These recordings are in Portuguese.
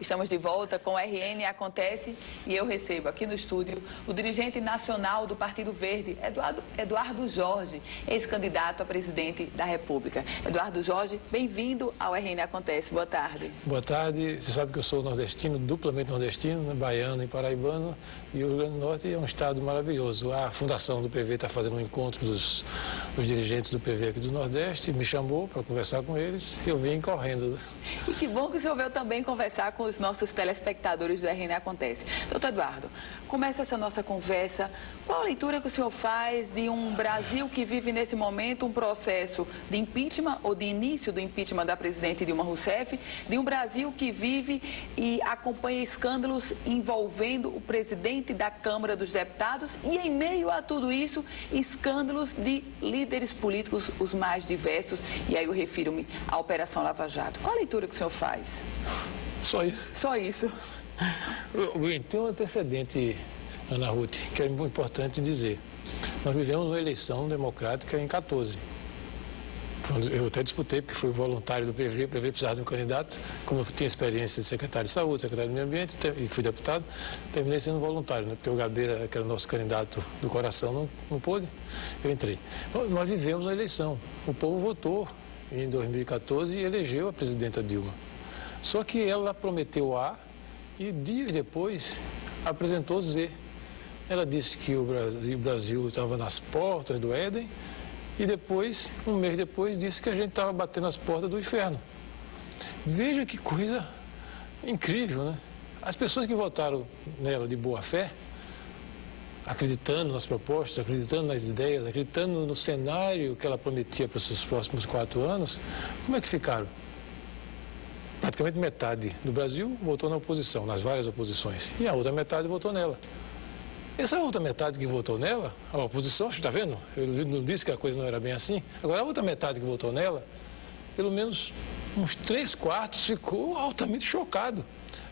Estamos de volta com o RN Acontece e eu recebo aqui no estúdio o dirigente nacional do Partido Verde, Eduardo Jorge, ex-candidato a presidente da República. Eduardo Jorge, bem-vindo ao RN Acontece. Boa tarde. Boa tarde. Você sabe que eu sou nordestino, duplamente nordestino, né? Baiano e paraibano, e o Rio Grande do Norte é um estado maravilhoso. A fundação do PV está fazendo um encontro dos dirigentes do PV aqui do Nordeste, me chamou para conversar com eles, eu vim correndo. Né? E que bom que o senhor veio também conversar com os nossos telespectadores do RN Acontece. Doutor Eduardo, começa essa nossa conversa. Qual a leitura que o senhor faz de um Brasil que vive nesse momento um processo de impeachment ou de início do impeachment da presidente Dilma Rousseff, de um Brasil que vive e acompanha escândalos envolvendo o presidente da Câmara dos Deputados e, em meio a tudo isso, escândalos de líderes políticos os mais diversos, e aí eu refiro-me à Operação Lava Jato. Qual a leitura que o senhor faz? Só isso. Só isso. Tem um antecedente, Ana Ruth, que é muito importante dizer. Nós vivemos uma eleição democrática em 14. Eu até disputei, porque fui voluntário do PV, o PV precisava de um candidato. Como eu tinha experiência de secretário de saúde, secretário do meio ambiente e fui deputado, terminei sendo voluntário, né? Porque o Gabeira, que era o nosso candidato do coração, não pôde, eu entrei. Então, nós vivemos a eleição. O povo votou em 2014 e elegeu a presidenta Dilma. Só que ela prometeu A e dias depois apresentou Z. Ela disse que o Brasil estava nas portas do Éden e depois, um mês depois, disse que a gente estava batendo as portas do inferno. Veja que coisa incrível, né? As pessoas que votaram nela de boa fé, acreditando nas propostas, acreditando nas ideias, acreditando no cenário que ela prometia para os seus próximos 4 anos, como é que ficaram? Praticamente metade do Brasil votou na oposição, nas várias oposições, e a outra metade votou nela. Essa outra metade que votou nela, a oposição, está vendo? Eu não disse que a coisa não era bem assim. Agora, a outra metade que votou nela, pelo menos uns 3/4 ficou altamente chocado.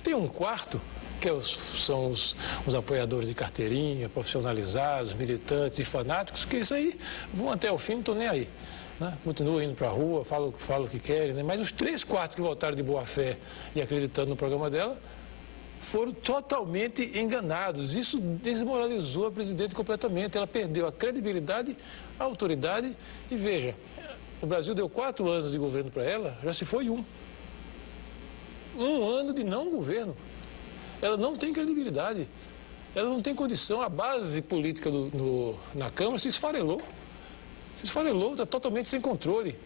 Tem um quarto, que são os apoiadores de carteirinha, profissionalizados, militantes e fanáticos, que isso aí vão até o fim, não estão nem aí. Né? Continuam indo para a rua, falam o que querem, né? Mas os 3/4 que votaram de boa fé e acreditando no programa dela, foram totalmente enganados. Isso desmoralizou a presidente completamente. Ela perdeu a credibilidade, a autoridade. E veja, o Brasil deu 4 anos de governo para ela, já se foi um. Um ano de não governo. Ela não tem credibilidade. Ela não tem condição. A base política na Câmara se esfarelou. Se esfarelou, está totalmente sem controle.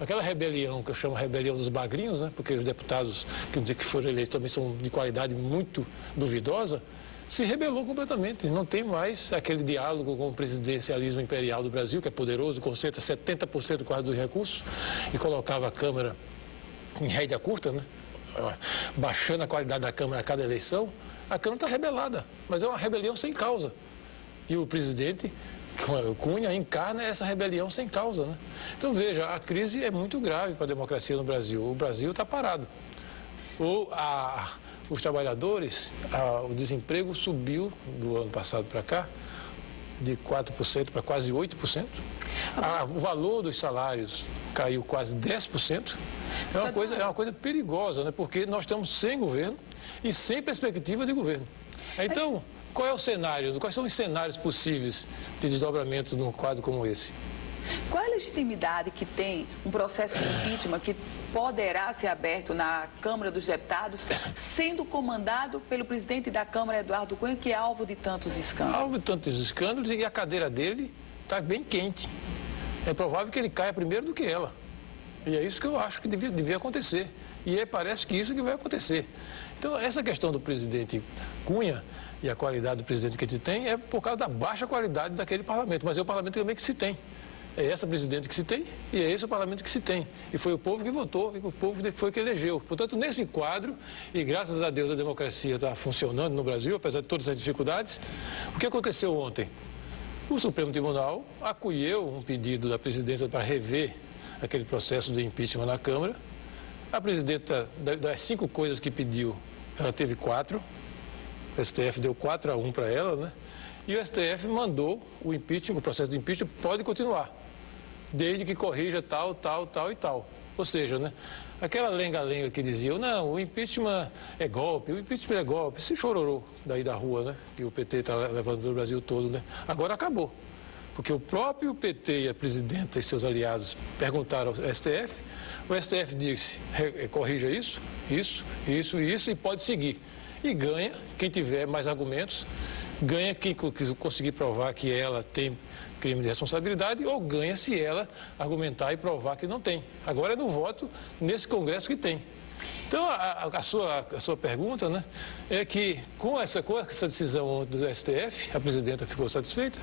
Aquela rebelião, que eu chamo rebelião dos bagrinhos, né? Porque os deputados que foram eleitos também são de qualidade muito duvidosa, se rebelou completamente. Não tem mais aquele diálogo com o presidencialismo imperial do Brasil, que é poderoso, concentra 70% quase dos recursos, e colocava a Câmara em rédea curta, né? Baixando a qualidade da Câmara a cada eleição. A Câmara está rebelada, mas é uma rebelião sem causa. E o presidente Cunha encarna essa rebelião sem causa, né? Então, veja, a crise é muito grave para a democracia no Brasil. O Brasil está parado. Os trabalhadores, o desemprego subiu do ano passado para cá, de 4% para quase 8%. O valor dos salários caiu quase 10%. É uma coisa perigosa, né? Porque nós estamos sem governo e sem perspectiva de governo. Então, qual é o cenário? Quais são os cenários possíveis de desdobramento num quadro como esse? Qual é a legitimidade que tem um processo de impeachment que poderá ser aberto na Câmara dos Deputados, sendo comandado pelo presidente da Câmara, Eduardo Cunha, que é alvo de tantos escândalos? Alvo de tantos escândalos, e a cadeira dele está bem quente. É provável que ele caia primeiro do que ela. E é isso que eu acho que devia acontecer. E parece que isso que vai acontecer. Então, essa questão do presidente Cunha e a qualidade do presidente que a gente tem é por causa da baixa qualidade daquele parlamento. Mas é o parlamento também que se tem. É essa presidente que se tem e é esse o parlamento que se tem. E foi o povo que votou, e o povo foi que elegeu. Portanto, nesse quadro, e graças a Deus a democracia está funcionando no Brasil, apesar de todas as dificuldades, o que aconteceu ontem? O Supremo Tribunal acolheu um pedido da presidenta para rever aquele processo de impeachment na Câmara. A presidenta, das 5 coisas que pediu, ela teve 4. O STF deu 4-1 para ela, né? E o STF mandou o impeachment, o processo de impeachment pode continuar, desde que corrija tal e tal. Ou seja, né, aquela lenga-lenga que diziam, não, o impeachment é golpe, esse chororô daí da rua, né, que o PT está levando para o Brasil todo, né, agora acabou. Porque o próprio PT e a presidenta e seus aliados perguntaram ao STF, o STF disse, corrija isso, e pode seguir. E ganha quem tiver mais argumentos, ganha quem conseguir provar que ela tem crime de responsabilidade, ou ganha se ela argumentar e provar que não tem. Agora é no voto nesse Congresso que tem. Então, a sua pergunta, né, é que com essa decisão do STF, a presidenta ficou satisfeita,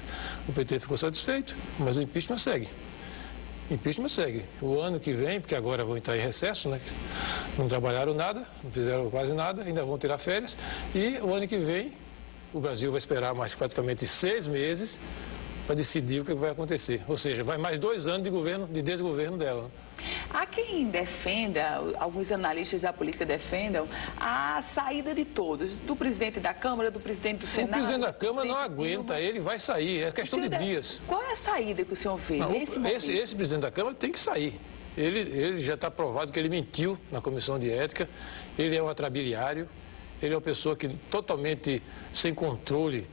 o PT ficou satisfeito, mas o impeachment segue. Impeachment segue. O ano que vem, porque agora vão entrar em recesso, né? Não trabalharam nada, não fizeram quase nada, ainda vão tirar férias. E o ano que vem, o Brasil vai esperar mais praticamente 6 meses para decidir o que vai acontecer. Ou seja, vai mais 2 anos de desgoverno dela. Né? Há quem defenda, alguns analistas da política defendam, a saída de todos, do presidente da Câmara, do presidente do Senado. O presidente da Câmara não aguenta, ele vai sair, é questão de dias. Qual é a saída que o senhor vê nesse momento? Esse presidente da Câmara tem que sair. Ele já está provado que ele mentiu na comissão de ética, ele é um atrabiliário, ele é uma pessoa que totalmente sem controle,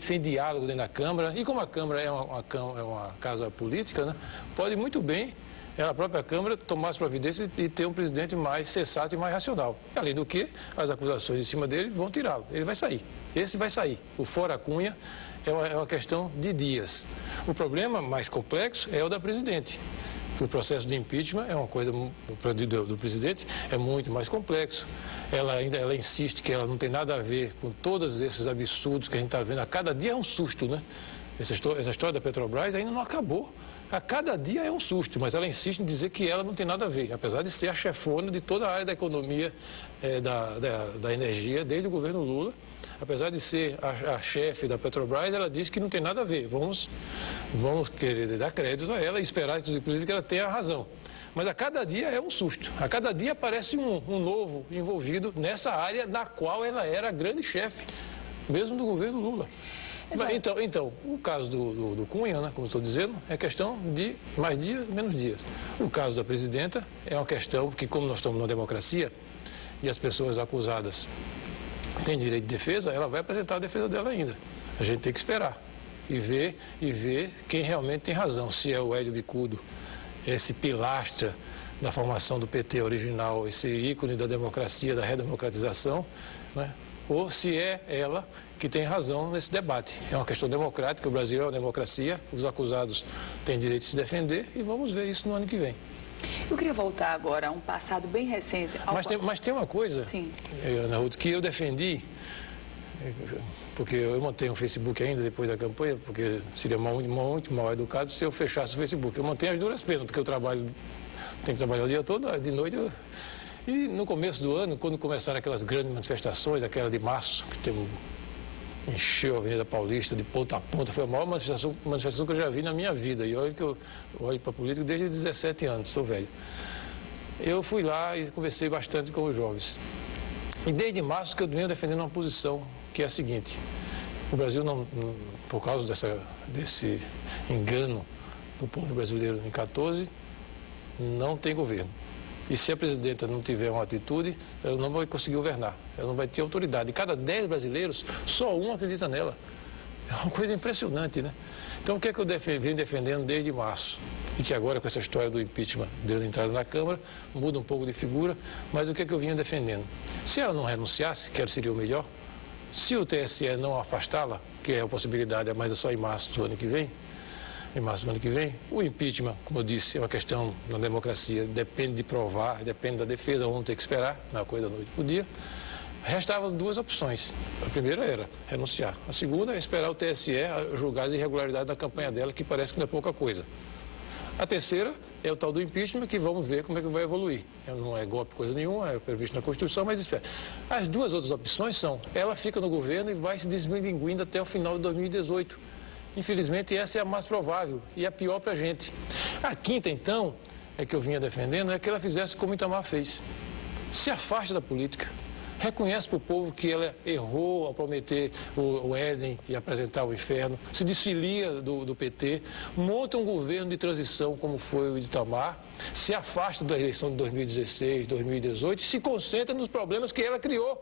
sem diálogo dentro da Câmara, e como a Câmara é uma casa política, né, pode muito bem a própria Câmara tomar as providências e ter um presidente mais sensato e mais racional. Além do que, as acusações em cima dele vão tirá-lo. Ele vai sair. Esse vai sair. O fora Cunha é uma questão de dias. O problema mais complexo é o da presidente. O processo de impeachment é uma coisa do presidente, é muito mais complexo. Ela insiste que ela não tem nada a ver com todos esses absurdos que a gente está vendo. A cada dia é um susto, né? Essa história da Petrobras ainda não acabou. A cada dia é um susto, mas ela insiste em dizer que ela não tem nada a ver, apesar de ser a chefona de toda a área da economia, da energia, desde o governo Lula. Apesar de ser a chefe da Petrobras, ela diz que não tem nada a ver. Vamos querer dar crédito a ela e esperar, inclusive, que ela tenha razão. Mas a cada dia é um susto. A cada dia aparece um novo envolvido nessa área na qual ela era a grande chefe, mesmo do governo Lula. Então, o caso do Cunha, né, como estou dizendo, é questão de mais dias, menos dias. O caso da presidenta é uma questão que, como nós estamos numa democracia e as pessoas acusadas têm direito de defesa, ela vai apresentar a defesa dela ainda. A gente tem que esperar e ver quem realmente tem razão. Se é o Hélio Bicudo, esse pilastra da formação do PT original, esse ícone da democracia, da redemocratização, né, ou se é ela que tem razão nesse debate. É uma questão democrática, o Brasil é uma democracia, os acusados têm direito de se defender e vamos ver isso no ano que vem. Eu queria voltar agora a um passado bem recente. Mas tem uma coisa, Ana Ruth, que eu defendi, porque eu montei um Facebook ainda depois da campanha, porque seria muito mal educado se eu fechasse o Facebook. Eu montei as duras penas, porque eu tenho que trabalhar o dia todo, de noite E no começo do ano, quando começaram aquelas grandes manifestações, aquela de março, que encheu a Avenida Paulista de ponta a ponta, foi a maior manifestação que eu já vi na minha vida. E olha que eu olho para a política desde os 17 anos, sou velho. Eu fui lá e conversei bastante com os jovens. E desde março que eu venho defendendo uma posição que é a seguinte: o Brasil, por causa desse engano do povo brasileiro em 14, não tem governo. E se a presidenta não tiver uma atitude, ela não vai conseguir governar, ela não vai ter autoridade. De cada 10 brasileiros, só um acredita nela. É uma coisa impressionante, né? Então, o que é que eu venho defendendo desde março? E que agora, com essa história do impeachment, deu entrada na Câmara, muda um pouco de figura, mas o que é que eu vinha defendendo? Se ela não renunciasse, que seria o melhor, se o TSE não afastá-la, que é a possibilidade, mas é só em março do ano que vem, o impeachment, como eu disse, é uma questão na democracia, depende de provar, depende da defesa, vamos ter que esperar, não é uma coisa da noite para o dia. Restavam 2 opções. A primeira era renunciar. A segunda é esperar o TSE julgar as irregularidades da campanha dela, que parece que não é pouca coisa. A terceira é o tal do impeachment, que vamos ver como é que vai evoluir. Não é golpe coisa nenhuma, é previsto na Constituição, mas espera. As 2 outras opções são, ela fica no governo e vai se desmilinguindo até o final de 2018. Infelizmente, essa é a mais provável e a pior para a gente. A quinta, então, é que eu vinha defendendo, é que ela fizesse como Itamar fez. Se afaste da política, reconhece para o povo que ela errou ao prometer o Éden e apresentar o inferno, se desfilia do PT, monta um governo de transição como foi o de Itamar, se afasta da eleição de 2016, 2018 e se concentra nos problemas que ela criou,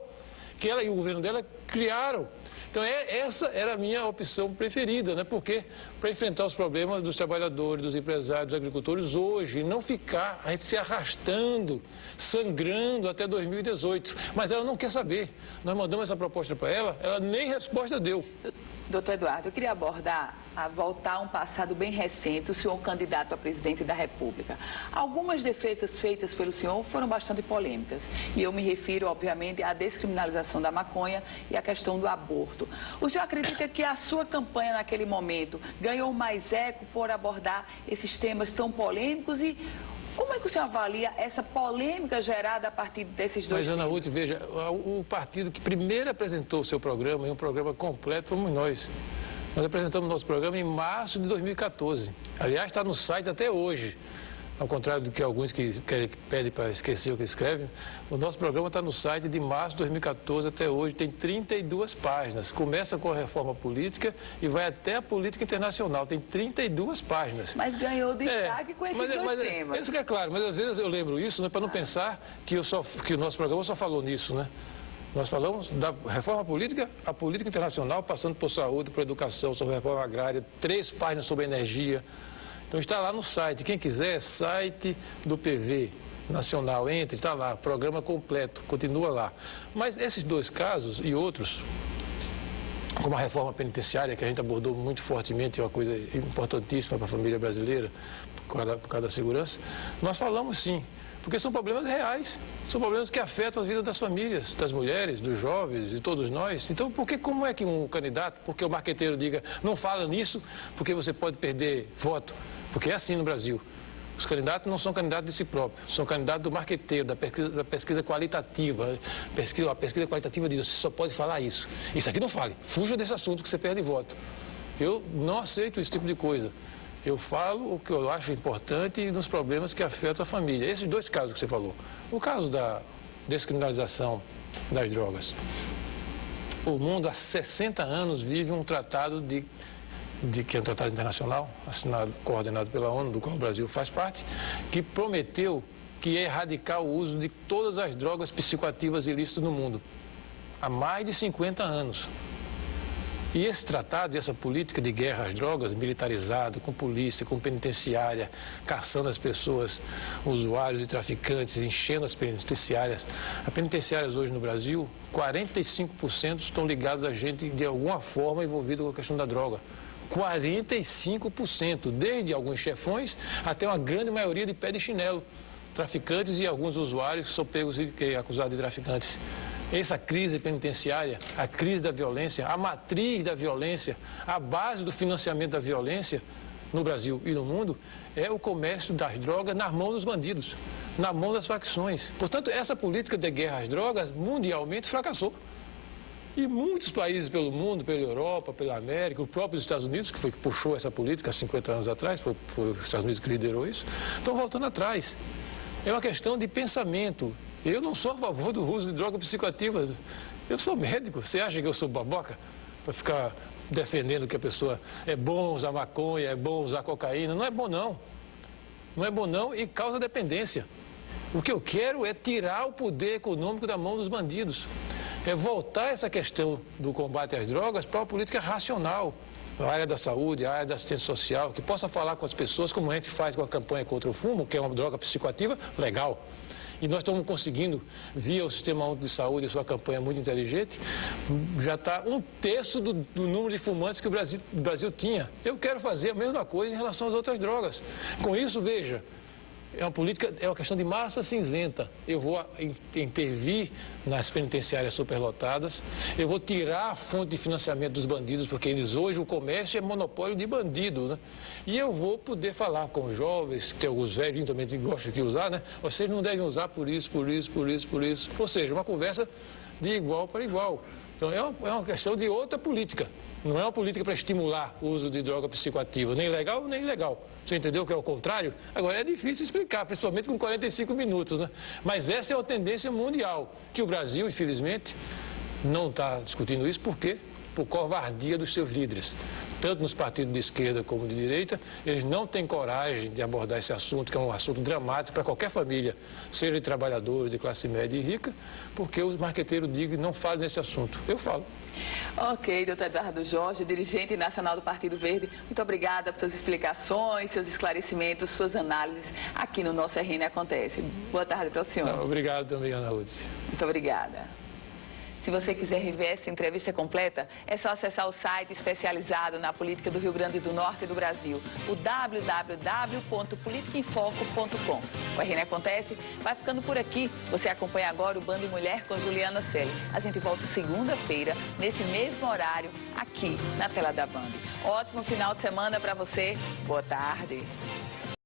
que ela e o governo dela criaram. Então, essa era a minha opção preferida, né? Porque para enfrentar os problemas dos trabalhadores, dos empresários, dos agricultores hoje, e não ficar a gente se arrastando, sangrando até 2018. Mas ela não quer saber. Nós mandamos essa proposta para ela nem resposta deu. Doutor Eduardo, eu queria voltar a um passado bem recente, o senhor candidato a presidente da República. Algumas defesas feitas pelo senhor foram bastante polêmicas. E eu me refiro, obviamente, à descriminalização da maconha e à questão do aborto. O senhor acredita que a sua campanha naquele momento ganhou mais eco por abordar esses temas tão polêmicos? E como é que o senhor avalia essa polêmica gerada a partir desses dois temas? Mas, Ana Ruth, veja, o partido que primeiro apresentou o seu programa, e um programa completo, fomos nós. Nós apresentamos nosso programa em março de 2014. Aliás, está no site até hoje. Ao contrário do que alguns que pedem para esquecer o que escrevem, o nosso programa está no site de março de 2014 até hoje, tem 32 páginas. Começa com a reforma política e vai até a política internacional, tem 32 páginas. Mas ganhou destaque com esses dois temas. Isso que é claro, mas às vezes eu lembro isso, né, para não pensar que o nosso programa só falou nisso, né? Nós falamos da reforma política, a política internacional, passando por saúde, por educação, sobre a reforma agrária, 3 páginas sobre energia. Então está lá no site, quem quiser, site do PV Nacional, entre, está lá, programa completo, continua lá. Mas esses 2 casos e outros, como a reforma penitenciária, que a gente abordou muito fortemente, é uma coisa importantíssima para a família brasileira, por causa da segurança, nós falamos sim. Porque são problemas reais, são problemas que afetam a vida das famílias, das mulheres, dos jovens, de todos nós. Então, como é que um candidato, porque o marqueteiro diga, não fala nisso, porque você pode perder voto? Porque é assim no Brasil. Os candidatos não são candidatos de si próprios, são candidatos do marqueteiro, da pesquisa qualitativa. A pesquisa qualitativa diz, você só pode falar isso. Isso aqui não fale, fuja desse assunto que você perde voto. Eu não aceito esse tipo de coisa. Eu falo o que eu acho importante nos problemas que afetam a família. Esses 2 casos que você falou. O caso da descriminalização das drogas. O mundo há 60 anos vive um tratado que é um tratado internacional, assinado, coordenado pela ONU, do qual o Brasil faz parte, que prometeu que ia erradicar o uso de todas as drogas psicoativas ilícitas no mundo. Há mais de 50 anos. E esse tratado e essa política de guerra às drogas, militarizada, com polícia, com penitenciária, caçando as pessoas, usuários e traficantes, enchendo as penitenciárias. As penitenciárias hoje no Brasil, 45% estão ligados a gente de alguma forma envolvida com a questão da droga. 45%, desde alguns chefões até uma grande maioria de pé de chinelo. Traficantes e alguns usuários que são pegos e acusados de traficantes. Essa crise penitenciária, a crise da violência, a matriz da violência, a base do financiamento da violência no Brasil e no mundo é o comércio das drogas nas mãos dos bandidos, na mão das facções. Portanto, essa política de guerra às drogas mundialmente fracassou. E muitos países pelo mundo, pela Europa, pela América, o próprio Estados Unidos, que foi que puxou essa política há 50 anos atrás, foi os Estados Unidos que liderou isso, estão voltando atrás. É uma questão de pensamento. Eu não sou a favor do uso de drogas psicoativas. Eu sou médico. Você acha que eu sou baboca para ficar defendendo que a pessoa é bom usar maconha, é bom usar cocaína? Não é bom, não. Não é bom, não, e causa dependência. O que eu quero é tirar o poder econômico da mão dos bandidos. É voltar essa questão do combate às drogas para uma política racional. A área da saúde, a área da assistência social, que possa falar com as pessoas, como a gente faz com a campanha contra o fumo, que é uma droga psicoativa, legal. E nós estamos conseguindo, via o Sistema Único de Saúde, a sua campanha muito inteligente, já está 1/3 do número de fumantes que o Brasil tinha. Eu quero fazer a mesma coisa em relação às outras drogas. Com isso, veja, é uma política, é uma questão de massa cinzenta. Eu vou intervir nas penitenciárias superlotadas, eu vou tirar a fonte de financiamento dos bandidos, porque eles hoje, o comércio é monopólio de bandido, né? E eu vou poder falar com os jovens, que tem alguns velhos também que gostam de usar, né? Vocês não devem usar por isso, por isso, por isso, por isso. Ou seja, uma conversa de igual para igual. Então é uma questão de outra política. Não é uma política para estimular o uso de droga psicoativa, nem legal nem ilegal. Você entendeu que é o contrário? Agora é difícil explicar, principalmente com 45 minutos, né? Mas essa é uma tendência mundial, que o Brasil, infelizmente, não está discutindo isso. Por quê? Por covardia dos seus líderes. Tanto nos partidos de esquerda como de direita, eles não têm coragem de abordar esse assunto, que é um assunto dramático para qualquer família, seja de trabalhadores, de classe média e rica, porque o marqueteiro diga não fale nesse assunto. Eu falo. Ok, doutor Eduardo Jorge, dirigente nacional do Partido Verde, muito obrigada por suas explicações, seus esclarecimentos, suas análises aqui no nosso RN Acontece. Boa tarde para o senhor. Obrigado também, Ana Ruth. Muito obrigada. Se você quiser rever essa entrevista completa, é só acessar o site especializado na política do Rio Grande do Norte e do Brasil, o www.politicaemfoco.com. O RN Acontece vai ficando por aqui. Você acompanha agora o Band Mulher com Juliana Selle. A gente volta segunda-feira, nesse mesmo horário, aqui na tela da Band. Ótimo final de semana para você. Boa tarde.